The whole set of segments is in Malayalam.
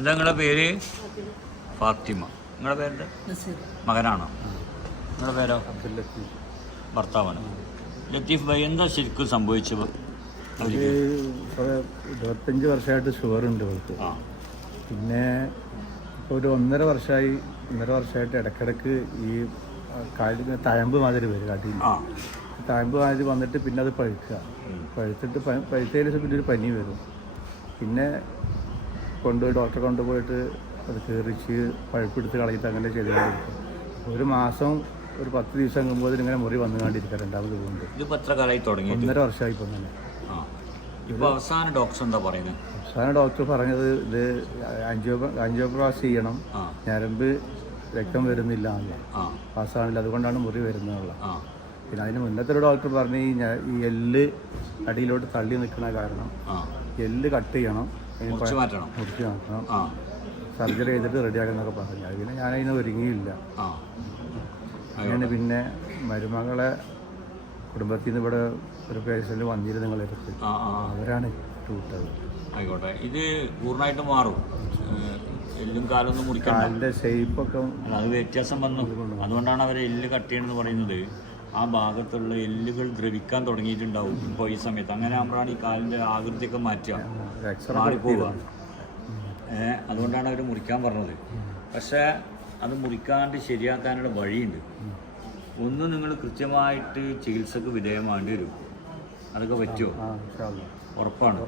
എന്താ നിങ്ങളുടെ പേര്? ഫാത്തിമ. നിങ്ങളുടെ പേരുടെ മകനാണോ? നിങ്ങളുടെ പേരോ? അബ്ദുൽ ലത്തീഫ്. ഭർത്താവാണ്. ലത്തീഫ് ഭായി എന്താ ശരിക്കും സംഭവിച്ചത്? ഇരുപത്തഞ്ച് വർഷമായിട്ട് ഷുഗർ ഉണ്ട് അവൾക്ക് ആ. പിന്നെ ഇപ്പോൾ ഒരു ഒന്നര വർഷമായി ഒന്നര വർഷമായിട്ട് ഇടക്കിടക്ക് ഈ കാലിന് തഴമ്പ് മാതിരി വരും കാട്ടിൽ. ആ. തഴമ്പ് മാതിരി വന്നിട്ട് പിന്നെ അത് പഴുക്കുക. പഴുത്തിട്ട് പഴുത്തതിന് ശേഷം പിന്നെ ഒരു പനി വരും. പിന്നെ കൊണ്ടുപോയി ഡോക്ടറെ കൊണ്ടുപോയിട്ട് അത് കീറിച്ച് പഴുപ്പെടുത്ത് കളയിട്ട് അങ്ങനെ ചെയ്തുകൊണ്ടിരിക്കും. ഒരു മാസം ഒരു പത്ത് ദിവസം കഴിയുമ്പോൾ ഇങ്ങനെ മുറി രണ്ടാമത് പോകുന്നുണ്ട് ഇതിപ്പോൾ എത്ര കാലമായി തുടങ്ങിയിട്ട്? ഒന്നര വർഷമായി ഇപ്പം തന്നെ. അവസാന ഡോക്ടർ എന്താ പറയുന്നത് അവസാനം ഡോക്ടർ പറഞ്ഞത് ഇത് അഞ്ചോ അഞ്ചോപ്രാസ് ചെയ്യണം. ഞരമ്പ് രക്തം വരുന്നില്ല പാസ്സാണില്ല അതുകൊണ്ടാണ് മുറി വരുന്നതുള്ള പിന്നെ അതിന് മുന്നത്തെ ഒരു ഡോക്ടർ പറഞ്ഞ് ഈ എല്ല് അടിയിലോട്ട് തള്ളി നിൽക്കുന്ന കാരണം എല്ല് കട്ട് ചെയ്യണം. മുറിച്ച് മാറ്റണം. മുറിച്ച് മാറ്റണം. ആ. സർജറി ചെയ്തിട്ട് റെഡിയാക്കുന്നൊക്കെ പറഞ്ഞു. അത് പിന്നെ ഞാനതിന് ഒരുങ്ങിയില്ല. ആ. അങ്ങനെ പിന്നെ മരുമകളെ കുടുംബത്തിൽ നിന്ന് ഇവിടെ ഒരു പേഴ്സണിൽ വന്നിരുന്നു നിങ്ങളെ ആ. അവരാണ് വിട്ടത് ആയിക്കോട്ടെ. ഇത് പൂർണമായിട്ട് മാറും. എല്ലും കാലൊന്നും മുറിക്കണ്ട. കാലിന്റെ ഷേപ്പൊക്കെ അത് വ്യത്യാസം വന്നു. അതുകൊണ്ടാണ് അവർ എല്ല് കട്ട് ചെയ്യണമെന്ന് പറയുന്നത്. ആ ഭാഗത്തുള്ള എല്ലുകൾ ദ്രവിക്കാൻ തുടങ്ങിയിട്ടുണ്ടാവും ഇപ്പോൾ ഈ സമയത്ത്. അങ്ങനെ ആകുമ്പോഴാണ് ഈ കാലിന്റെ ആകൃതിയൊക്കെ മാറ്റുക. മാറിപ്പോവുക അതുകൊണ്ടാണ് അവർ മുറിക്കാൻ പറഞ്ഞത്. പക്ഷേ അത് മുറിക്കാണ്ട് ശരിയാക്കാനുള്ള വഴിയുണ്ട്. ഒന്ന് നിങ്ങൾ കൃത്യമായിട്ട് ചികിത്സക്ക് വിധേയമാണ്ടി വരും. അതൊക്കെ പറ്റുമോ. ഉറപ്പാണ്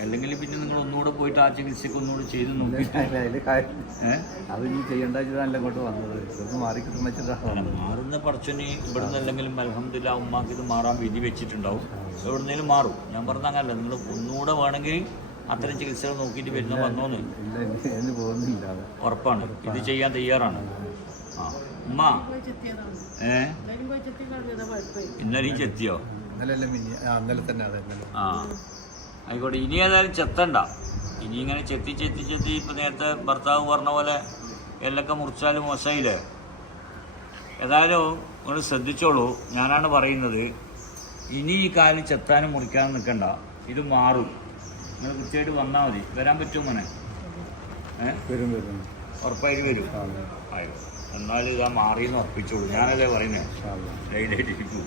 അല്ലെങ്കിൽ പിന്നെ നിങ്ങൾ ഒന്നുകൂടെ പോയിട്ട് ആ ചികിത്സക്ക് ഒന്നുകൂടെ ചെയ്ത് അത് ഇനി ചെയ്യേണ്ട വെച്ചിട്ടല്ല ഇങ്ങോട്ട് വന്നത് മാറി മാറുന്ന പടച്ചന് ഇവിടെ നിന്നല്ലെങ്കിലും അലഹമില്ല ഉമ്മാക്ക് ഇത് മാറാൻ വിധി വെച്ചിട്ടുണ്ടാവും എവിടുന്നേലും മാറും ഞാൻ പറഞ്ഞ അങ്ങനല്ല നിങ്ങൾ ഒന്നുകൂടെ വേണമെങ്കിൽ അത്തരം ചികിത്സകൾ നോക്കിയിട്ട് വരുന്ന വന്നോന്ന് ഉറപ്പാണ് ഇത് ചെയ്യാൻ തയ്യാറാണ് ഉമ്മ ഏ? ഇന്നലെയും ചെത്തിയോ? ആ ആയിക്കോട്ടെ ഇനി ഏതായാലും ചെത്തണ്ട. ഇനി ഇങ്ങനെ ചെത്തി ചെത്തി ചെത്തി ഇപ്പം നേരത്തെ ഭർത്താവ് പറഞ്ഞ പോലെ എല്ലൊക്കെ മുറിച്ചാലും മോശമായില്ലേ? ഏതായാലും ഒന്ന് ശ്രദ്ധിച്ചോളൂ. ഞാനാണ് പറയുന്നത്. ഇനി ഈ കാലിൽ ചെത്താനും മുറിക്കാനും നിൽക്കണ്ട. ഇത് മാറും. നിങ്ങൾ കൃത്യമായിട്ട് വന്നാൽ മതി. വരാൻ പറ്റുമോ മോനെ? ഏ? വരും വരും. ഉറപ്പായിട്ട് വരും. ആയോ എന്നാലും ഇതാ മാറിയെന്ന് ഉറപ്പിച്ചോളൂ. ഞാനല്ലേ പറയുന്നത്. ലൈലായിട്ട് ഇരിക്കൂ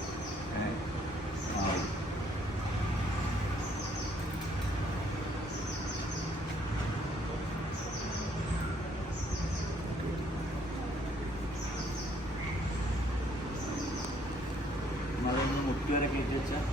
അതൊന്ന് മുട്ടി വരെ കയറ്റി വെച്ചാൽ